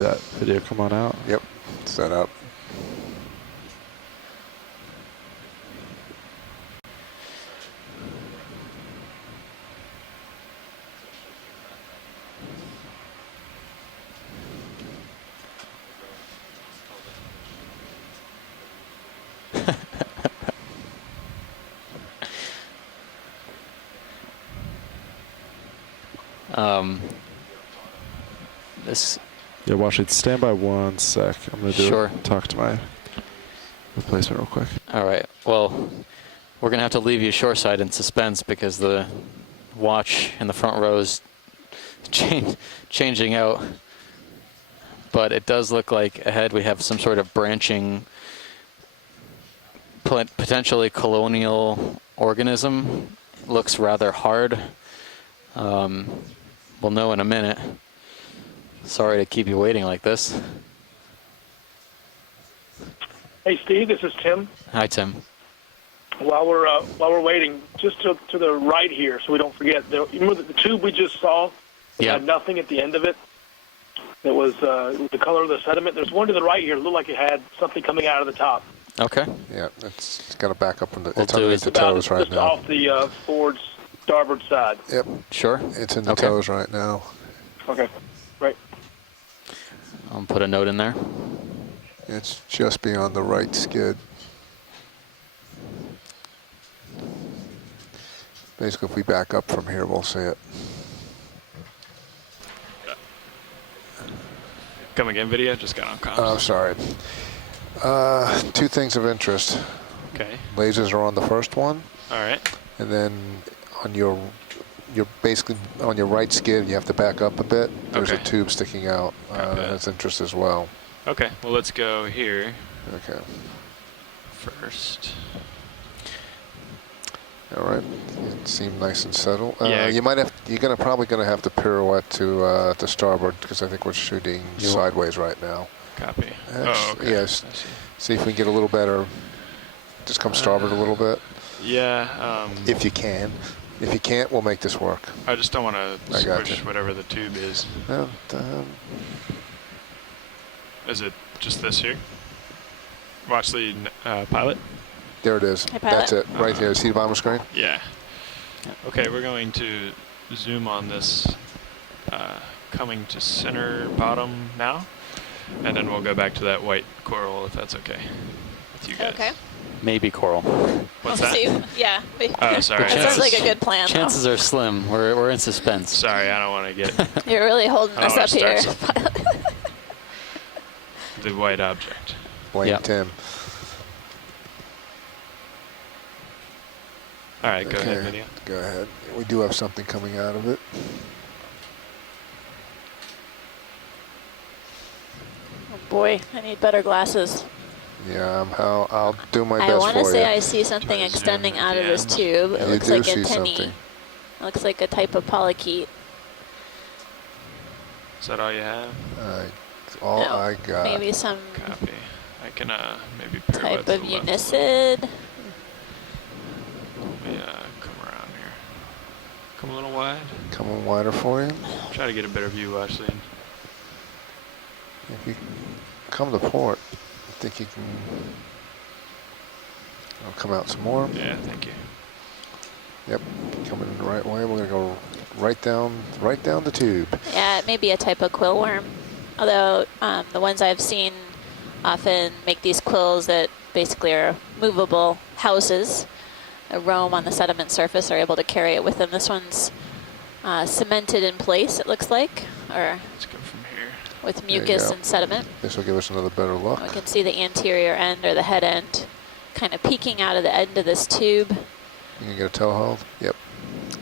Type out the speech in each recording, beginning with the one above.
That video come on out. Yep, set up. This. Yeah, watch it. Stand by 1 sec. I'm gonna talk to my replacement real quick. All right. Well, we're gonna have to leave you shoreside in suspense because the watch in the front row is changing out. But it does look like ahead we have some sort of branching, potentially colonial organism. Looks rather hard. We'll know in a minute. Sorry to keep you waiting like this. Hey, Steve, this is Tim. Hi, Tim. While we're waiting, just to the right here, so we don't forget, you remember the tube we just saw? It had nothing at the end of it. It was the color of the sediment. There's one to the right here. It looked like it had something coming out of the top. Okay. Yeah, it's got to back up. It's underneath the toes right just now. Off the forward starboard side. Yep. Sure. It's in the toes right now. Okay. Right. I'll put a note in there. It's just beyond the right skid. Basically, if we back up from here, we'll see it. Come again, video? Just got on comms. Oh, sorry. 2 things of interest. Okay. Lasers are on the first one. All right. And then on you're basically on your right skid, you have to back up a bit. There's a tube sticking out. That's interest as well. Okay. Well, let's go here. Okay. First. All right. It seemed nice and settled. Yeah. You're probably gonna have to pirouette to starboard because I think we're shooting sideways right now. Copy. Okay. Yes. See if we can get a little better. Just come starboard a little bit. Yeah. If you can. If you can't, we'll make this work. I just don't want to squish whatever the tube is. Is it just this here? Watch the pilot. There it is. That's it. Right here. See the bottom screen? Yeah. Okay, we're going to zoom on this coming to center bottom now, and then we'll go back to that white coral if that's okay with you guys. Okay. Maybe coral. What's that? Yeah. Oh, sorry. That sounds like a good plan. Chances are slim. We're in suspense. Sorry, I don't want to get. You're really holding us up here. The white object. Blame Tim. All right, go ahead, video. Go ahead. We do have something coming out of it. Oh boy, I need better glasses. Yeah, I'll do my best for you. I want to say I see something extending out of this tube. It looks like a tenny. It looks like a type of polychaete. Is that all you have? All I got. Maybe some Copy. I can maybe type of unicid. Let me come around here. Come a little wide. Come a little wider for you. Try to get a better view, Ashley. If you come to port, I think you can. I'll come out some more. Yeah, thank you. Yep, coming in the right way. We're gonna go right down the tube. Yeah, it may be a type of quill worm. Although the ones I've seen often make these quills that basically are movable houses, roam on the sediment surface, are able to carry it with them. This one's cemented in place, it looks like, or let's go from here. With mucus and sediment. This will give us another better look. We can see the anterior end or the head end kind of peeking out of the end of this tube. You can get a toe hold? Yep.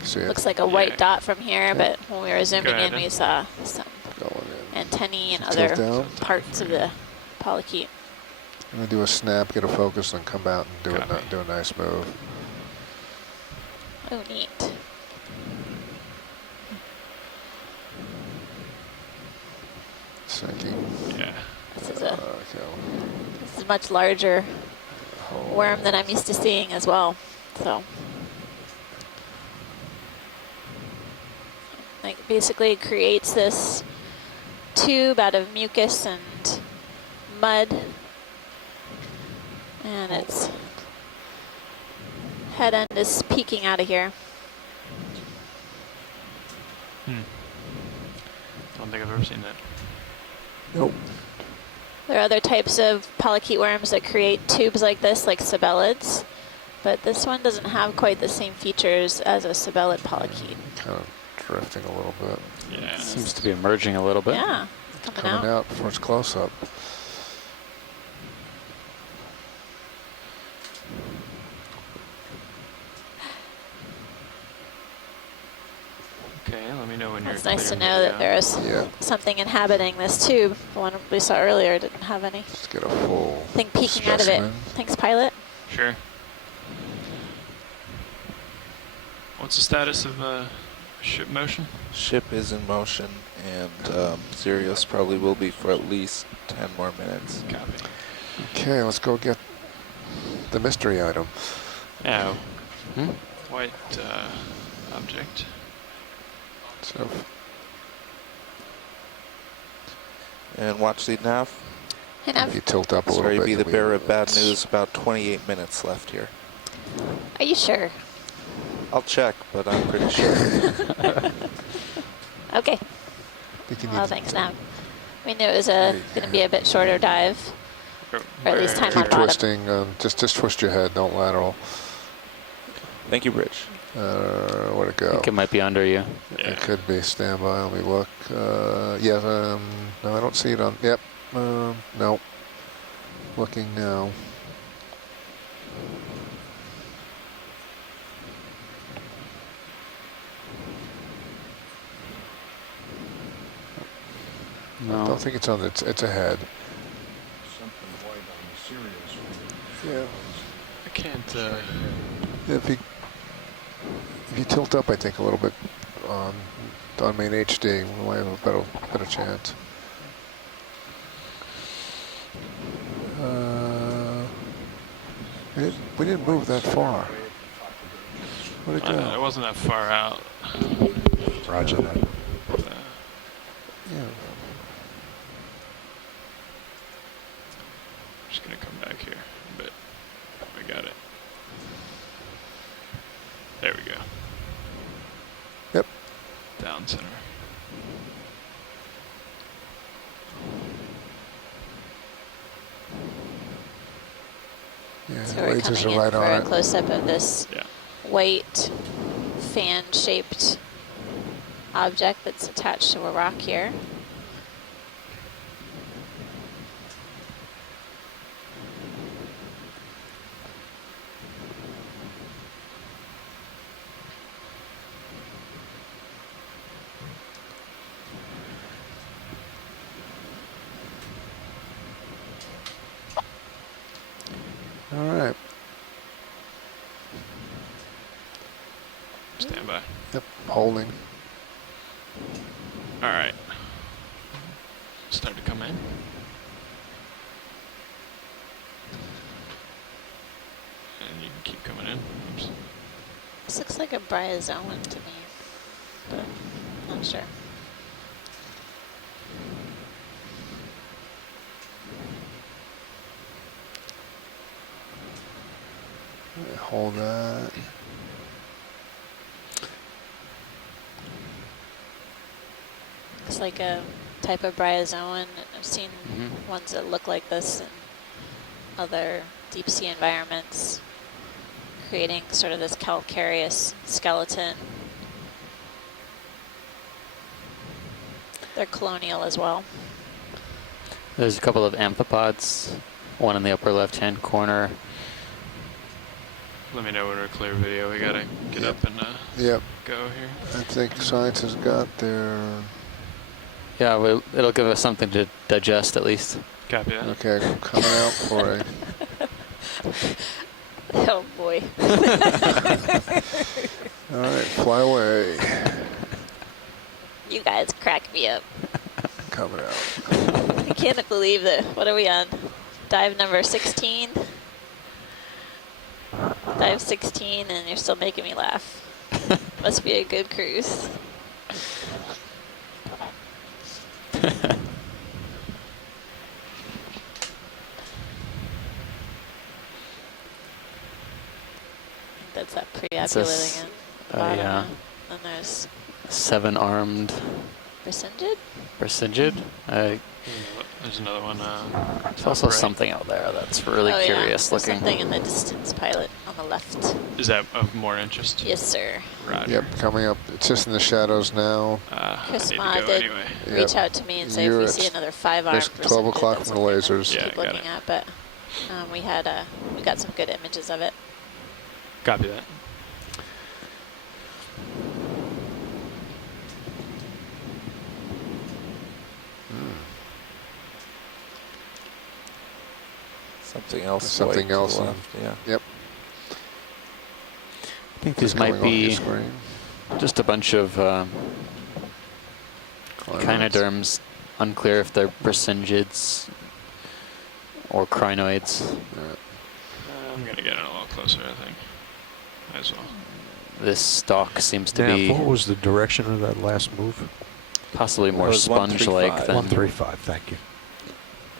See it. Looks like a white dot from here, but when we were zooming in, we saw some antennae and other parts of the polychaete. I'm going to do a snap, get a focus, and come out and do a nice move. Oh, neat. Sinking. Yeah. This is a much larger worm than I'm used to seeing as well. So, like, basically it creates this tube out of mucus and mud. And its head end is peeking out of here. Don't think I've ever seen that. Nope. There are other types of polychaete worms that create tubes like this, like sabellids, but this one doesn't have quite the same features as a sabellid polychaete. Kind of drifting a little bit. Yeah. Seems to be emerging a little bit. Yeah, Coming out before it's close up. Okay, let me know when It's you're nice to clear. know that there is Yeah. something inhabiting this tube. The one we saw earlier didn't have any. Let's get a full Thing peeking out of it. specimen. Thanks, pilot. Sure. What's the status of ship motion? Ship is in motion, and Sirius probably will be for at least 10 more minutes. Copy. Okay, let's go get the mystery item. Yeah. White object. So, And watch the nav. Hey, if Nav, you tilt up a little Sorry to bit. be the we- bearer of bad it's- news. About 28 minutes left here. are you sure? I'll check, but I'm pretty sure. Okay. I think you Well, need thanks, to Nav. We knew it was going to be a bit shorter dive. Or at least time keep on bottom. twisting. Just twist your head. Don't lateral. Thank you, Bridge. Where'd it I go? think it might be under you. Yeah. It could be. Stand by. Let me look. Yeah. No, I don't see it on. Yep. No. Looking now. I No. don't think it's on. It's ahead. Yeah. I can't. If you tilt up, I think a little bit on main HD, we might have a better chance. We didn't move that far. Where'd it go? It wasn't that far out. Roger that. So, Yeah. just gonna come back here a bit. I got it. There we go. Yep. Down center. Yeah. So we're lasers coming are in right for on a it. close-up of this Yeah. white fan-shaped object that's attached to a rock here. All right. Stand by. Yep. Holding. All right. Start to come in. And you can keep coming in. Oops. This looks like a bryozoan to me, but not sure. Hold that. Looks like a type of bryozoan. I've seen Mhm. ones that look like this in other deep sea environments, creating sort of this calcareous skeleton. They're colonial as well. There's a couple of amphipods, one in the upper left-hand corner. Let me know when we're clear video. We gotta get up and Yep. go here. I think science has got their. Yeah, it'll give us something to digest at least. Copy that. Okay, I'm coming out for a. Oh boy. All right, fly away. You guys crack me up. Coming out. I can't believe that. What are we on? Dive number 16? Dive 16 and you're still making me laugh. Must be a good cruise. that's that It's pre-apula this- again. Bottom, yeah. Then there's 7-armed Brisingid. Brisingid. There's another one. There's also right. something out there that's really Oh, curious yeah. There's looking. something in the distance pilot on the left. Is that of more interest? Yes, sir. Roger. Yep, coming up. It's just in the shadows now. Chris I Ma need to go did anyway. reach out to me and say You're if we at see another 5-armed basically 12 Brisingid, o'clock that's from the what we lasers. Yeah, keep got looking it. at, but we got some good images of it. Copy that. Something else. Something white to the else. left, yeah. Yep. I think these Coming might off your be screen. just a bunch of Echinoderms. Unclear if they're Brisingids or crinoids. I'm going to get in a little closer, I think. Might as well. This stalk seems to Now, be what was the direction of that last move? possibly more was sponge-like 135. than 135, thank you.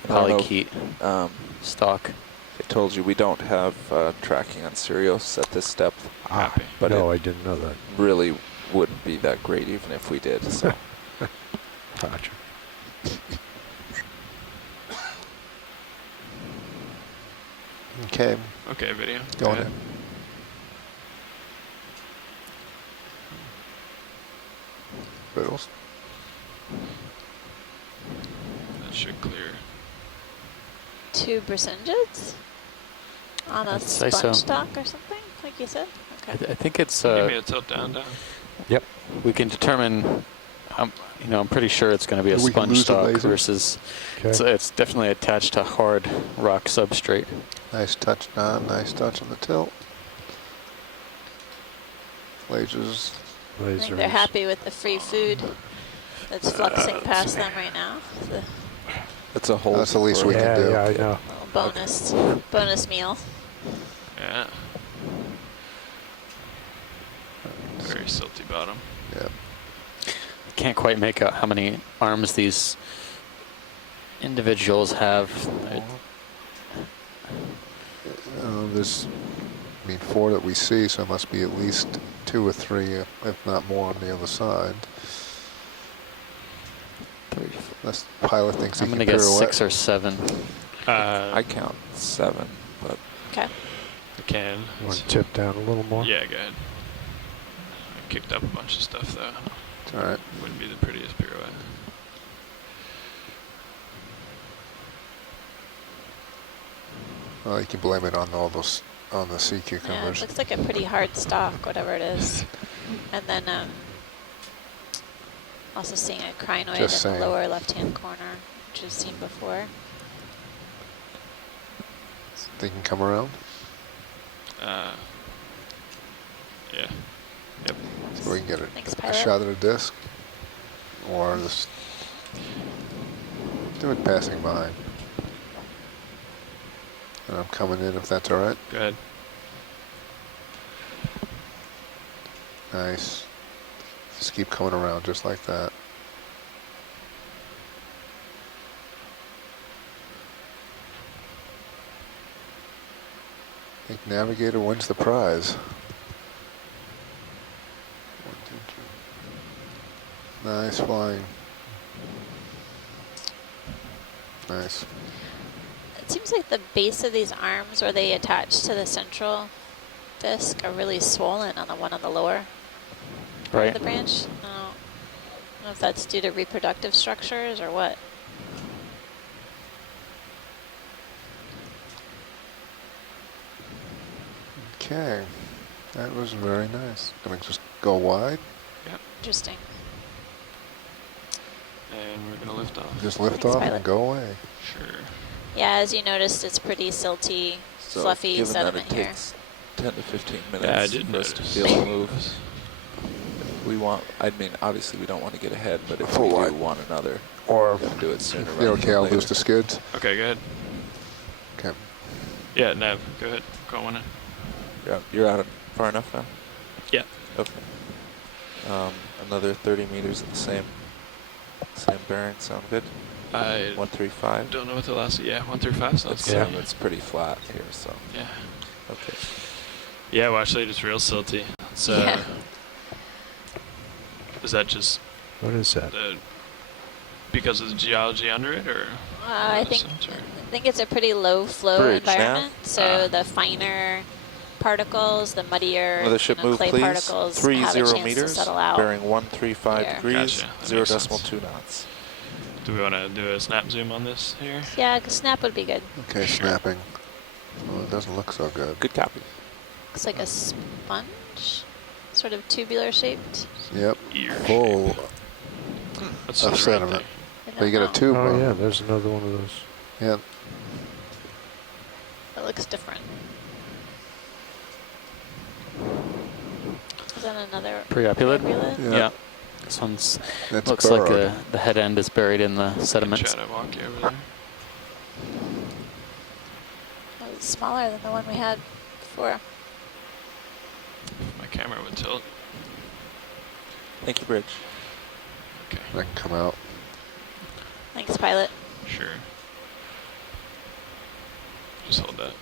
I don't know, polychaete stalk. I told you we don't have tracking on Sirius at this depth. Copy. But no, it I didn't know that. really wouldn't be that great even if we did. So Roger. Okay, Okay, video. going Go in. ahead. Riddles. That should clear. 2 Brisingids on a I'd say so. sponge stock or something, like you said? I, Okay. I think it's Give me a tilt down. Yep. we can determine. I'm pretty sure it's going to be a We can sponge lose the stock laser. versus. Okay. It's definitely attached to hard rock substrate. Nice touch, Don. Nice touch on the tilt. Lasers. I think they're happy with the free food that's fluxing past them right now. It's a it's a whole. That's the least we can do. Yeah, I know. little bonus meal. Yeah. Very silty bottom. Yep. Can't quite make out how many arms these individuals have. There's, 4 that we see, so it must be at least 2 or 3, if not more, on the other side. This pilot thinks he I'm can going to guess pirouette. 6 or 7. I count 7, but Okay. I can. You want to tip down a little more? Yeah, go ahead. I kicked up a bunch of stuff though. It's all right. Wouldn't be the prettiest pirouette. Well, you can blame it on all those on the sea Yeah, it cucumbers. looks like a pretty hard stock, whatever it is. And then also seeing a crinoid Just in saying. the lower left-hand corner, which we've seen before. They can come around. Yeah. Yep. So we can get Thanks, a pilot. shot at a disc. Or just do it passing by. And I'm coming in if that's all right. Go ahead. Nice. Just keep coming around just like that. I think Navigator wins the prize. 1, 2, 3. Nice flying. Nice. It seems like the base of these arms where they attach to the central disc are really swollen on the one on the lower part Right. of the branch. I don't know if that's due to reproductive structures or what. Okay. That was very nice. Gonna just go wide. Interesting. And we're gonna lift off. Just lift Thanks, off pilot. and go away. Sure. Yeah, as you noticed, it's pretty silty, so fluffy given that sediment it here. takes 10 to 15 minutes Yeah, I did for us to notice. feel the move. We want, I mean, obviously we don't want to get ahead, but if Full we do wide. want another, Or, we're going to do it sooner rather you okay, than I'll later. lose the skids. Okay, go ahead. Okay. Yeah, Nav, go ahead. Going in. You're out far enough now? Yeah. Okay. Another 30 meters at the same bearing, sound good? I 135? don't know what the last. Yeah, 1 through 5 sounds It's, good. it's pretty flat here, so. Yeah. Okay. Yeah, well, actually, it's real silty. It's, Yeah. Is that just What is that? because of the geology under it, or? I think it's a pretty low flow Bridge now? environment, so the finer particles, the muddier Mothership move, clay please. particles 30 have a chance to meters, settle out. bearing 135 here. degrees, Gotcha, that makes 0.2 knots. Do we want to do a snap zoom on this here? Yeah, snap would be good. Okay, snapping. Well, it doesn't look so good. Good copy. Looks like a sponge, sort of tubular shaped. Yep, Ear full That's of the right sediment. thing. I But you don't get a know. tube. Oh on. yeah, there's another one of those. Yeah. It looks different. Is that another Preopulate? preopulate? Yeah. Yeah. This one's It's looks like burrowed. the head end is buried in the Can sediments. try to walk you over there. Well, it's smaller than the one we had before. My camera would tilt. Thank you, Bridge. Okay, That can come out. Thanks, pilot. sure. Just hold that.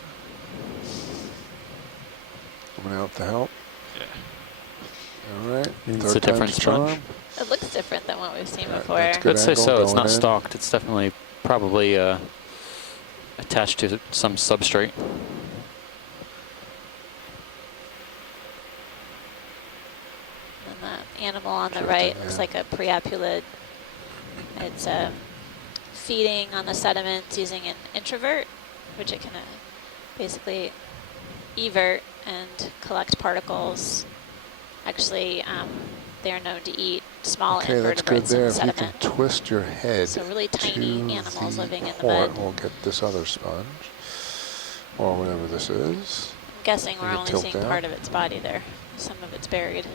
Coming out to help. Yeah. All right. It's Third a different time's the charm. sponge. It looks different than what we've seen Alright, before. that's good. I'd say angle so. It's going not in. stalked. It's definitely probably attached to some substrate. And the animal on the Sure right thing, looks yeah. like a preopulid. It's feeding on the sediments using an introvert, which it can basically evert and collect particles. Actually, they are known to eat small Okay, that's good invertebrates in there. the If you can sediment. twist your head So really to tiny animals the living in the port, mud. we'll get this other sponge, or whatever this is. I'm guessing we're Can you only tilt seeing down? part of its body there. Some of it's buried.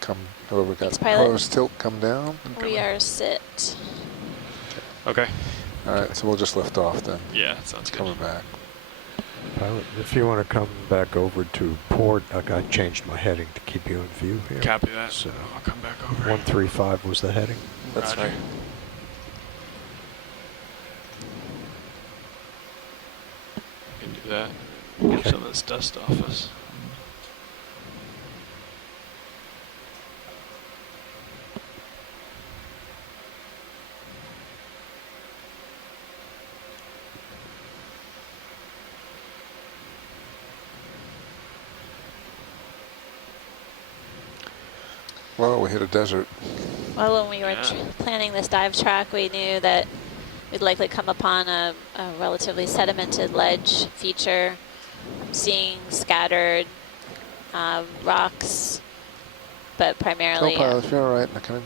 Come, whoever got, Thanks, pilot. whoever's tilt, come down. We are sit. Okay. All right, so we'll just lift off then. Yeah, sounds good. Coming back. Pilot, if you want to come back over to port, I changed my heading to keep you in view here. Copy that. So I'll come back over. 135 was the heading. That's Roger. fine. We can do that. Get some of this dust off us. Well, we hit a desert. Well, when we were Yeah. planning this dive track, we knew that we'd likely come upon a relatively sedimented ledge feature. I'm seeing scattered rocks, but primarily Co-pilot, if you're all right, I can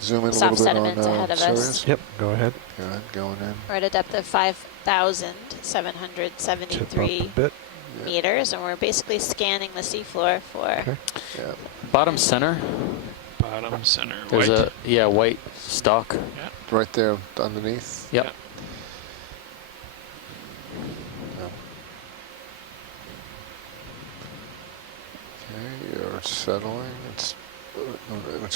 zoom in a soft little bit sediments on ahead of us. Sirius. Yep, go ahead. Go ahead, going in. we're at a depth of Tip 5,773 up a bit. Yeah. meters, and we're basically scanning the seafloor for Okay. Yeah. Bottom center, Bottom center. there's White. a white stalk. Yeah. Right there underneath. Yep. Yeah. Okay, you're settling. It's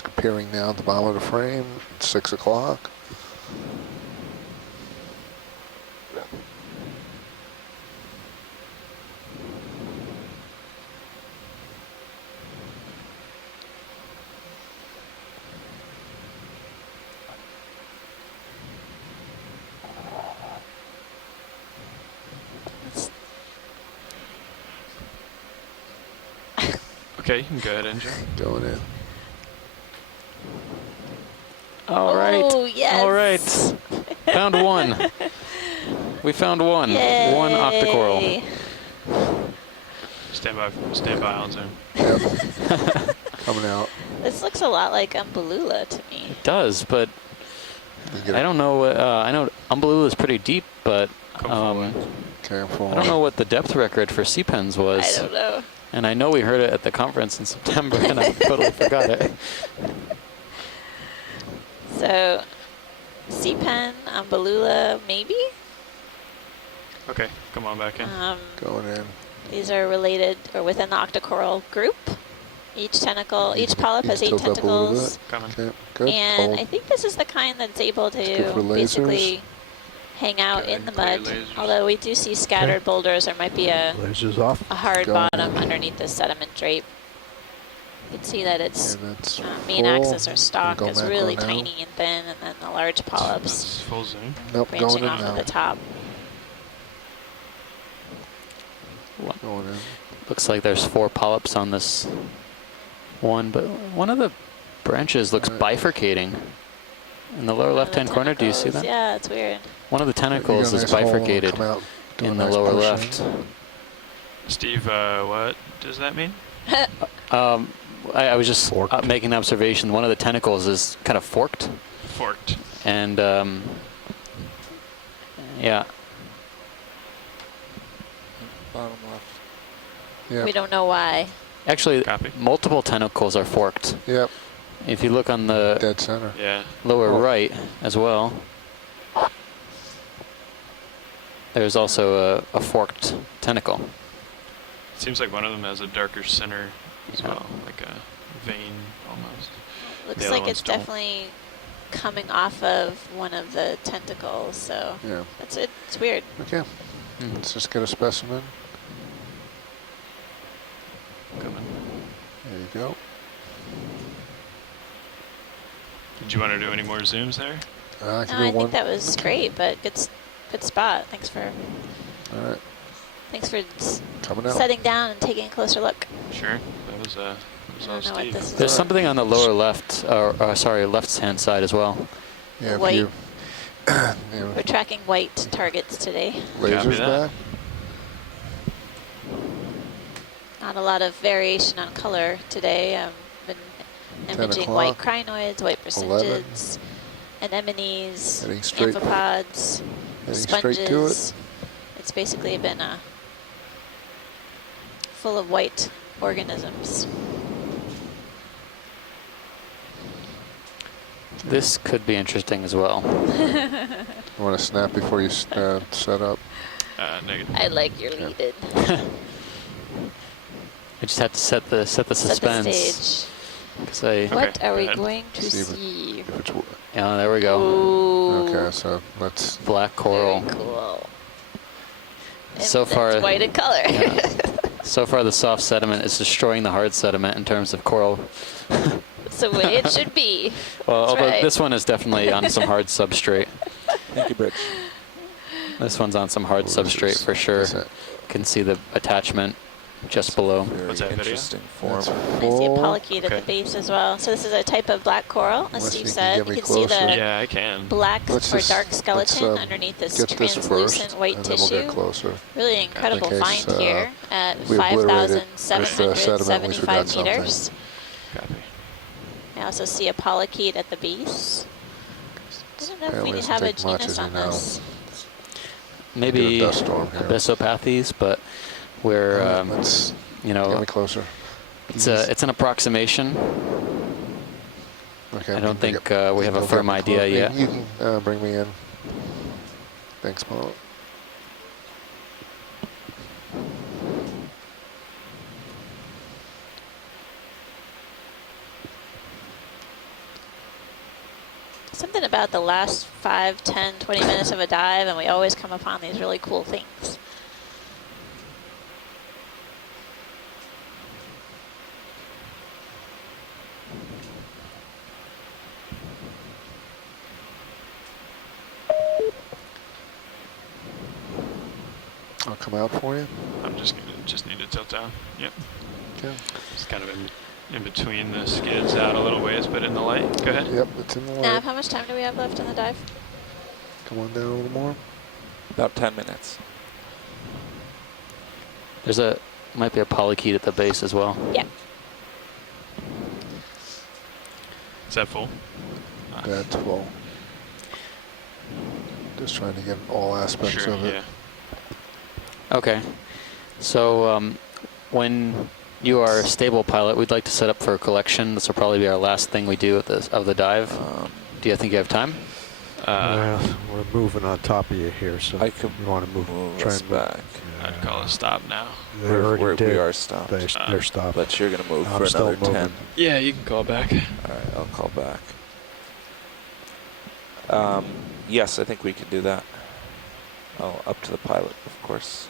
appearing now at the bottom of the frame. It's 6 o'clock. Okay, you can go ahead, Angel. Going in. All right. Oh, yes. All right. Found one. We found one. Yay. One octocoral. Stand by on zoom. Yep. Coming out. This looks a lot like Umbellula to me. It does, but You get I it. don't know. I know Umbellula is pretty deep, but Come forward. Careful. I don't know what the depth record for sea pens I was. don't know. And I know we heard it at the conference in September, and I totally forgot it. So, sea pen, Umbellula, maybe? Okay, come on back in. Going in. These are related or within the octocoral group. Each tentacle, each polyp You has can 8 tilt up a little tentacles. Coming. Okay, good. And Hold. I think this is the kind that's able good to for lasers. basically hang out Okay, in the clear mud. lasers. Although we do see scattered boulders, there might be a Lasers off. hard Got it. bottom underneath the sediment drape. You can see that its And that's main full. axis or stalk Go is macro really now. tiny and thin, and then the large polyps That's full zoom. Nope, going branching in off now. of the top. Going in. Looks like there's 4 polyps on this one, but one of the branches looks Alright. bifurcating. In the lower One of the left-hand corner, do you see tentacles, that? Yeah, it's weird. One of the You got tentacles a is nice hole and bifurcated come out, do a in the nice lower pushing. left. Steve, what does that mean? I was just Forked. making an observation. One of the tentacles is kind of forked, Forked. and yeah, Bottom left. Yep. We don't know why. actually, Copy. multiple tentacles are forked. Yep, If you look on the dead center. Yeah. lower Oh. right as well, there's also a forked tentacle. Seems like one of them has a darker center as Yeah. well, like a vein almost. Looks The other like ones it's don't. definitely coming off of one of the tentacles, so Yeah. that's it. It's weird. Okay. Hmm. Let's just get a specimen. Coming. There you go. Did you want to do any more zooms there? I No, can I do one. think that was great, but good spot. Thanks for All right, coming out. setting down and taking a closer look. Sure. That was all I don't know what Steve. this is. There's something on the lower left, or sorry, left-hand side as well. Yeah, if White. you, you know, We're tracking white targets today. lasers that. back. Not a lot of variation on color today. Been 10 imaging white o'clock, crinoids, white 11. persingids, anemones, Heading straight- amphipods, Heading sponges. straight to it. It's basically been full of white organisms. This could be interesting as well. You want to snap before you set up? Negative. I like your lead-in. I just have to set the Set the suspense. stage. 'Cause I, What are we go ahead. going to See if it- see? If it's yeah, there we go. Ooh, okay, so let's. Black coral. very cool. So And far- it's white in color. Yeah. So far, the soft sediment is destroying the hard sediment in terms of coral. It's the way it should be. Well, That's although right. this one is definitely on some hard substrate. Thank you, Bridge. This one's on some hard What is substrate this? for sure. What's that? Can see the attachment just below. Very What's that video? interesting form. That's I see a full. polychaete at Okay. the base as well. So this is a type of black coral, as Unless Steve you can said. get You me can see closer. the Yeah, I can. black Let's or just- dark let's, skeleton underneath this get this translucent first, white and then we'll tissue. get closer. Really incredible In case, find here at we obliterated with the sediment, we 5,775 forgot meters. Copy. I also see a polychaete at the base. I don't know if Apparently we doesn't have a take much, genus as you on know. this. Maybe Get a dust storm here. abyssopathes, but we're, All right, let's you get know, me closer. it's an approximation. Okay, I don't bring think it- we have a you'll firm get me idea close. yet. You can bring me in. Thanks, Paul. Something about the last 5, 10, 20 minutes of a dive, and we always come upon these really cool things. I'll come out for you. I'm just need to tilt down. Yep. Okay. It's kind of in between the skids out a little ways, but in the light. Go ahead. Yep, it's in the light. Nav, how much time do we have left in the dive? Come on down a little more. About 10 minutes. Might be a polychaete at the base as well. Yeah. Is that full? That's full. Just trying to get all aspects Sure. of it. Yeah. Okay. So when you are a stable pilot, we'd like to set up for a collection. This will probably be our last thing we do of the dive. Do you think you have time? Well, we're moving on top of you here, so I could you want to move us and move. back. I'd call a stop now. They already We did. are stopped. They're stopped. But you're going to move I'm for still another 10. moving. Yeah, you can call back. All right, I'll call back. Yes, I think we can do that. Oh, up to the pilot, of course.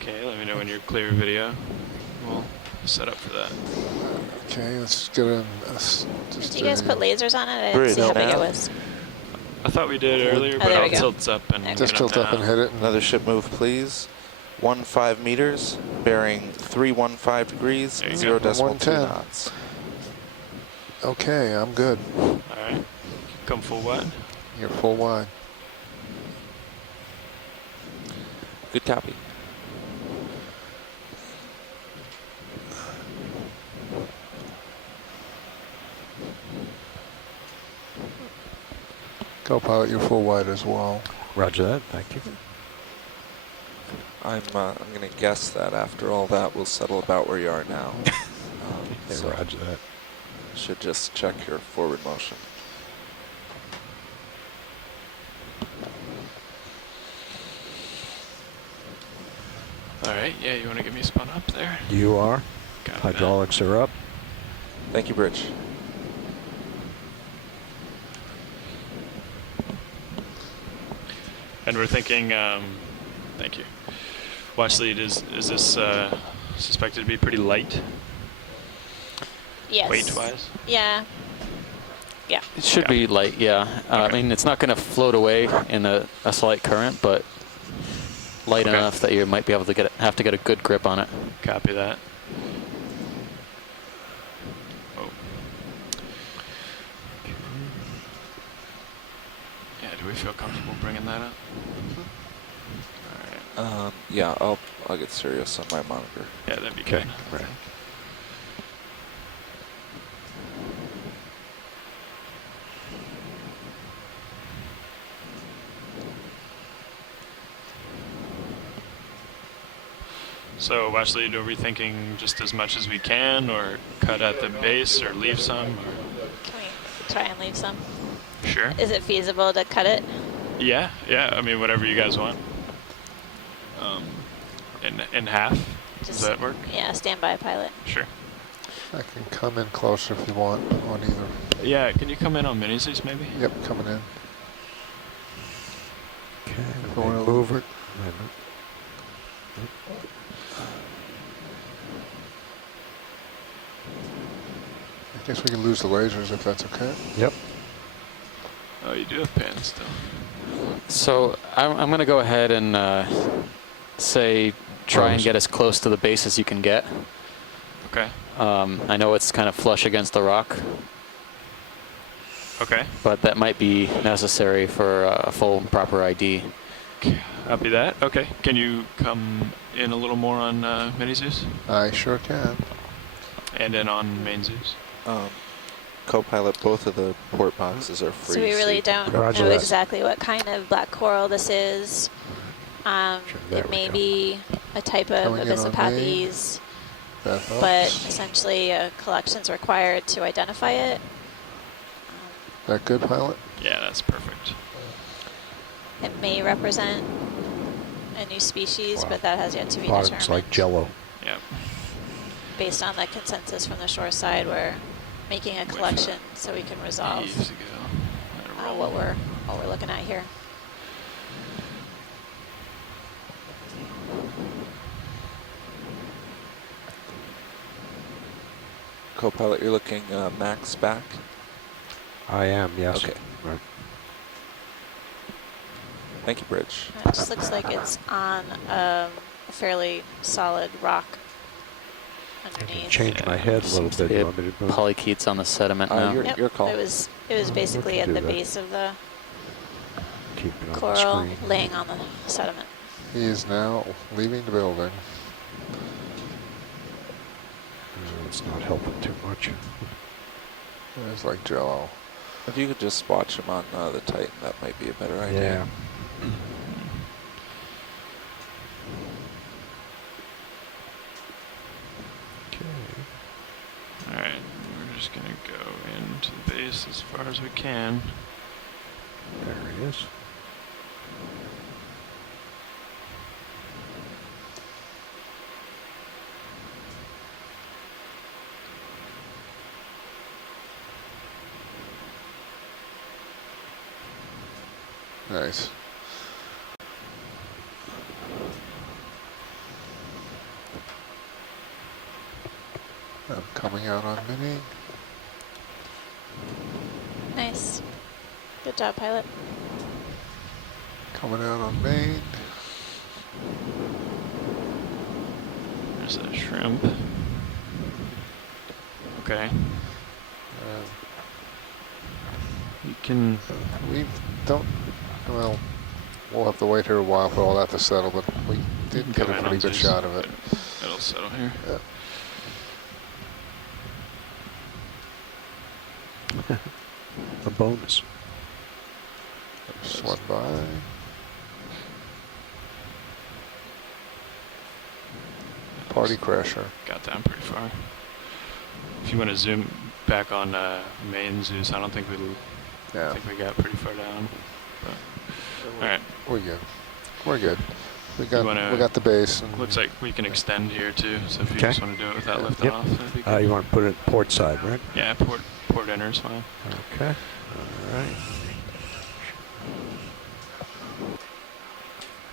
Okay, let me know when you're clear video. We'll set up for that. Okay, let's get in. Did you guys put lasers on it? I didn't Bridge see how big it nav. was. I thought we did earlier, but there we I'll go. tilt up and Just get up tilt up and now. hit it. Another ship move, please. 15 meters, bearing 315 degrees, There you 0 go. decimal 2 110. knots. Okay, I'm good. All right, come full wide. You're full wide. Good copy. Co-pilot, you're full wide as well. Roger that. Thank you. I'm going to guess that after all that, we'll settle about where you are now. Yeah, So roger that. should just check your forward motion. All right, yeah, you want to get me spun up there? You are. Got that. Hydraulics are up. Thank you, Bridge. And we're thinking, thank you. Watch lead, is this suspected to be pretty light Yes. weight-wise? Yeah. Yeah. It should be light, yeah. I Okay. mean, it's not going to float away in a slight current, but light Okay. enough that you might be able to have to get a good grip on it. Copy that. Oh. Yeah, do we feel comfortable bringing that up? All right. Yeah, I'll get serious on my monitor. Yeah, that'd be Okay. good. Right. So, watch lead, are we thinking just as much as we can, or cut at the base, or leave some? Or? Can we try and leave some? Sure. Is it feasible to cut it? Yeah, I mean, whatever you guys want. In half, does that work? Yeah, standby pilot. Sure. I can come in closer if you want on either. Yeah, can you come in on mini-Zeus maybe? Yep, coming in. Okay. If I wanna Move it. Wait a minute. I guess we can lose the lasers if that's okay. Yep. Oh, you do have pans still. So I'm going to go ahead and say try and get as close to the base as you can get. Okay. I know it's kind of flush against the rock, Okay. but that might be necessary for a full and proper ID. Copy that. Okay. Can you come in a little more on mini-Zeus? I sure can. And then on main Zeus? Co-pilot, both of the port boxes are free. So we really you- don't Roger know that. exactly what kind of black coral this is. There It we may go. be a type of Coming in on me. Abyssopathes, That helps. but essentially a collection's required to identify it. That good, pilot? Yeah, that's perfect. It may represent a new species, Wow. but that has yet to be Bottom's determined. like Jello. Yeah. Based on the consensus from the shore side, we're making a collection so we can resolve Easy to go. Let it roll. what we're looking at here. Co-pilot, you're looking max back. I am, yes. Okay. Right. Thank you, Bridge. It just looks like it's on a fairly solid rock I can underneath. change my head a little Seems to bit. be You a want me to move? Polychaetes on the sediment now. Your Yep, call. it was basically can at do the that. base of the Keep it on the coral, screen. laying on the sediment. He is now leaving the building. It's not helping too much. It's like Jello. If you could just watch him on the Titan, that might be a better idea. Yeah. Okay. Alright, we're just going to go into the base as far as we can. There he is. Nice. I'm coming out on mini. Nice. Good job, pilot. Coming out on main. There's a shrimp. Okay. You can. We don't. Well, we'll have to wait here a while for all that to settle, but we did get a pretty good shot of it. It'll settle here. Yeah. A bonus. Just went by. Party crasher. Got down pretty far. If you want to zoom back on main Zeus, I don't think Yeah. I think we got pretty far down. But, all right. We're good. We're good. We You got the base. And Looks like we can extend here too. So if you Okay. just want to do it without lifting Yep. off, that'd be good. You want to put it port side, right? Yeah, port inner's fine. Okay. All right.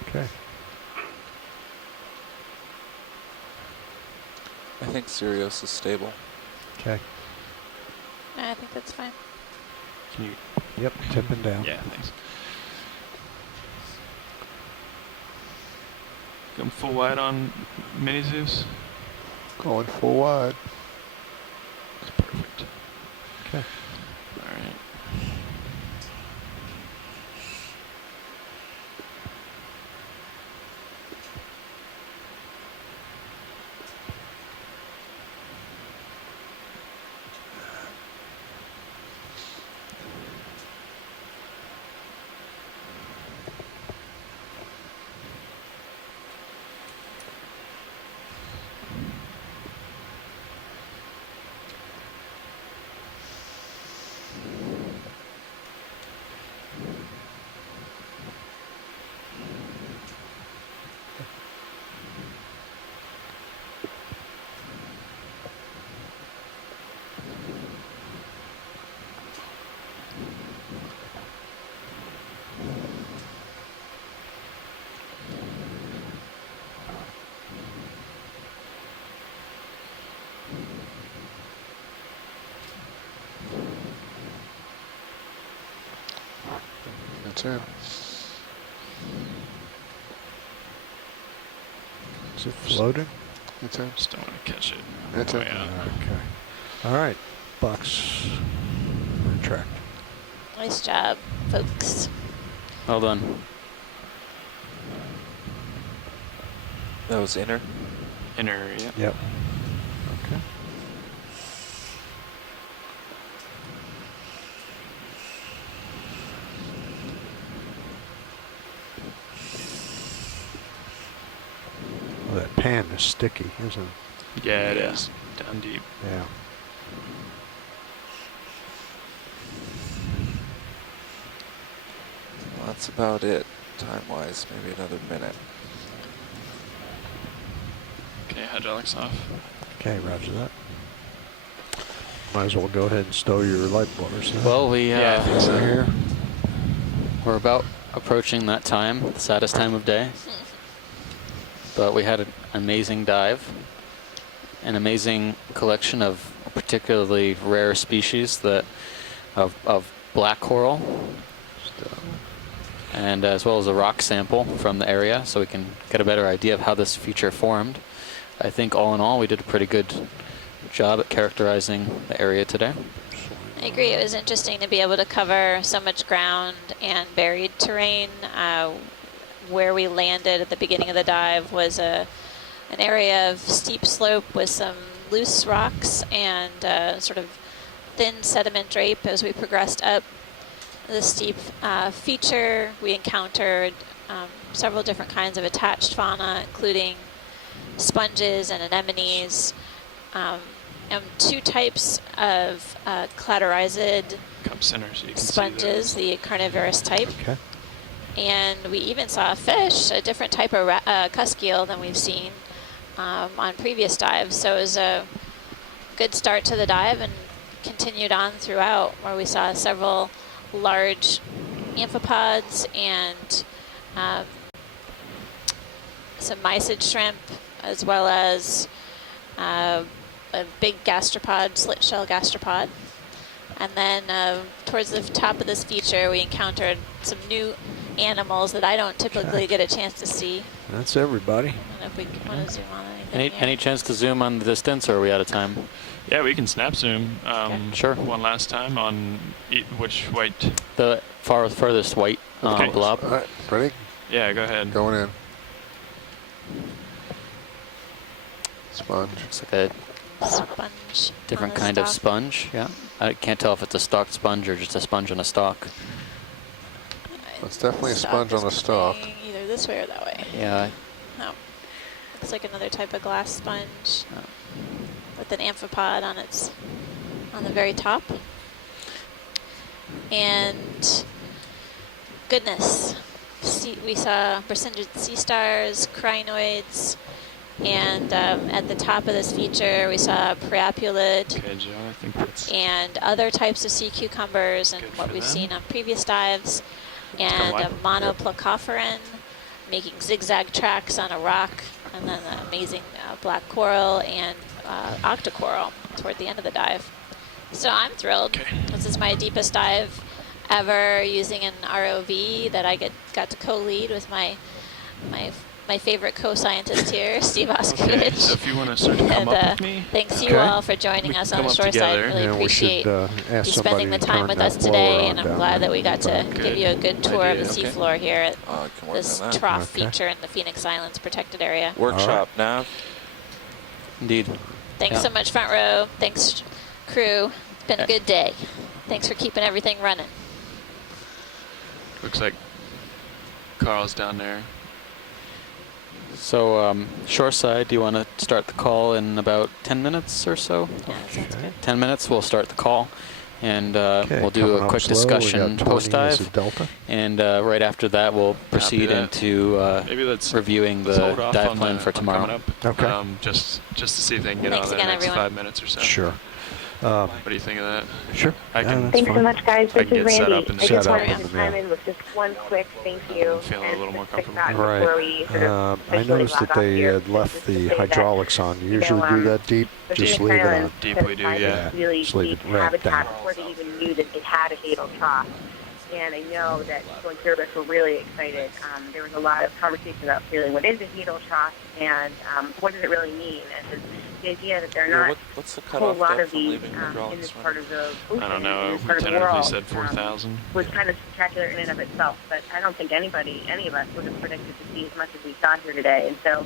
Okay. I think Sirius is stable. Okay. I think that's fine. Can you? Yep, tipping down. Yeah, thanks. Going full wide on mini Zeus. going full wide. That's perfect. Okay. All right. That's it. Is it floating? That's it. Just don't want to catch it. That's Oh, it. yeah. Okay. All right. Box retract. Nice job, folks. Well done. That was inner. Inner, yeah. Yep. Okay. Well, that pan is sticky, isn't it? Yeah, it is. Down deep. Yeah. Well, that's about it, time-wise. Maybe another minute. Okay, hydraulics off. Okay, roger that. Might as well go ahead and stow your light blowers. Huh? Well, we Yeah, I think so. here. we're about approaching that time, the saddest time of day. But we had an amazing dive, an amazing collection of particularly rare species of black coral, and as well as a rock sample from the area, so we can get a better idea of how this feature formed. I think all in all, we did a pretty good job at characterizing the area today. I agree. It was interesting to be able to cover so much ground and buried terrain. Where we landed at the beginning of the dive was an area of steep slope with some loose rocks and sort of thin sediment drape. As we progressed up the steep feature, we encountered several different kinds of attached fauna, including sponges and anemones, and two types of cladorized Come center so you can sponges, see the carnivorous type. Okay. And we even saw a fish, a different type of cusk eel than we've seen on previous dives. So it was a good start to the dive and continued on throughout, where we saw several large amphipods and some mysid shrimp, as well as a big gastropod, slit shell gastropod. And then towards the top of this feature, we encountered some new animals that I don't typically get a chance to see. That's everybody. I don't know if we want to zoom on anything. Any chance to zoom on the distance, or are we out of time? Yeah, we can snap zoom. Sure. One last time on which white? The furthest white Okay. blob. All right, ready? Yeah, go ahead. Going in. Sponge. Looks like a Sponge. different on a kind of stalk. sponge. Yeah. I can't tell if it's a stalked sponge or just a sponge on a stalk. It's definitely a Stalk sponge is on a stalk. moving either this way or that way. Yeah. Oh, looks like another type of glass sponge Oh. with an amphipod on the very top. And goodness, we saw Brisingid sea stars, crinoids, and at the top of this feature we saw priapulid Okay, Joe, I think that's and other types of sea cucumbers and Good what for we've them. seen on previous dives, and a monoplacophoran making zigzag tracks on a rock, and then an amazing black coral and octocoral toward the end of the dive. So I'm thrilled. Okay. This is my deepest dive ever using an ROV that I got to co-lead with my favorite co-scientist here, Steve Okay, Oskovich. so if you want to start to come And up with me, thanks you Okay. all for We joining can us on come the up shore together. side. Really Yeah, we appreciate should ask you somebody spending the to time turn with that us today, blower and on I'm down glad there. that we got to Good give you a good tour of the idea. seafloor here at I can work this on that. trough Okay. feature in the Phoenix Islands protected area. Workshop, Nav. Indeed. Thanks Yeah. so much, front row. Thanks, crew. It's been a good day. Thanks for keeping everything running. looks like Carl's down there. So shoreside, do you want to start the call in about 10 minutes or so? Yeah, sounds good. 10 minutes, we'll start the call, and Okay, we'll do coming a up quick slow, we discussion got 20 as a post-dive, delta. and right after that we'll proceed that. into Maybe let's reviewing let's the hold off dive on plan the, for on tomorrow. coming up. Okay. Just to see if they can get Thanks on in the again, next everyone. 5 minutes or so. Sure. What do you think of that? Sure. I Yeah, can- that's Thanks so fine. much, guys. I This can is get set Randy. up and I set just up wanted and- to chime in with just one quick thank you I'm feeling a and little more a quick comfortable. thought before we sort of I officially noticed log that off they here. had left Just to the say that, hydraulics on. You you usually know, do that deep. the Just Phoenix leave it on. Islands Deep set we do, aside yeah. this really Just leave deep it right habitat down. before they even knew that it had a hadal trough. And I know that people in Kiribati were really excited. There was a lot of conversation about feeling what is a hadal trough and what does it really mean. And the idea that they're not What's the a whole cutoff lot depth of from these leaving in hydraulics this running? part of the ocean, I don't in know. this We part of the tentatively world, said 4,000. was kind of spectacular in and of itself. But I don't think any of us would have predicted to see as much as we saw here today. And so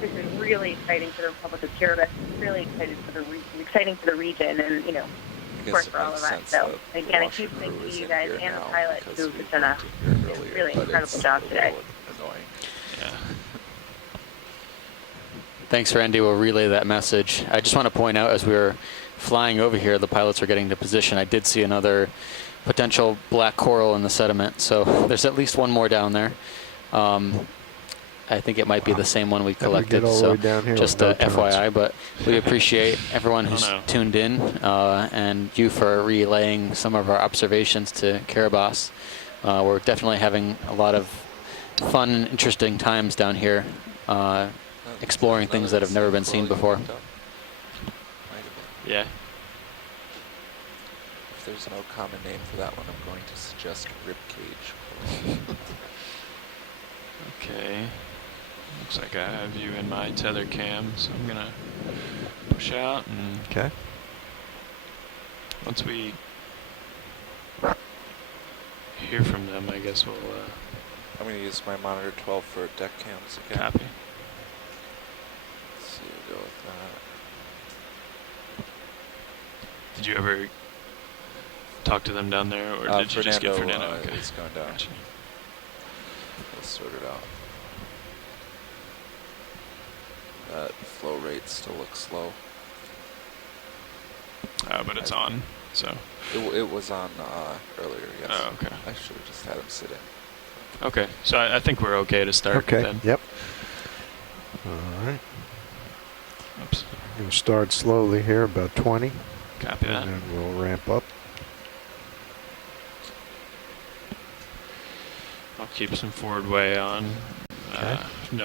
this is really exciting for the Republic of Kiribati. It's really exciting for the region, and I of guess course it for all makes of us. sense So that again, a washer huge thank crew you is to you in guys here and the now pilot because who've we just done a weren't in here earlier, really but incredible it's job a today. little annoying. Yeah. Thanks, Randy. We'll relay that message. I just want to point out, as we were flying over here, the pilots are getting to position. I did see another potential black coral in the sediment, so there's at least one more down there. I think it might be the same one we How do we get collected, all the so way down here just with no turns? FYI. But we appreciate everyone who's Oh, no. tuned in, and you for relaying some of our observations to Kiribati. We're definitely having a lot of fun and interesting times down here, exploring things that have never been seen before. Yeah. If there's no common name for that one, I'm going to suggest ribcage. Okay. Looks like I have you in my tether cam, so I'm gonna push out, and Okay. once we hear from them, I guess we'll I'm going to use my monitor 12 for deck cams again. copy. Let's see, we'll go with that. Did you ever talk to them down there, or did you just get Fernando? Okay. Is going down. Gotcha. We'll sort it out. That flow rate still looks slow. But it's on, so. It was on earlier, yes. Oh, okay. I should have just had him sit in. Okay, so I think we're okay to start Okay. then. Yep. All right. Oops. We'll start slowly here, about 20, Copy that. and then we'll ramp up. I'll keep some forward way on. Okay. No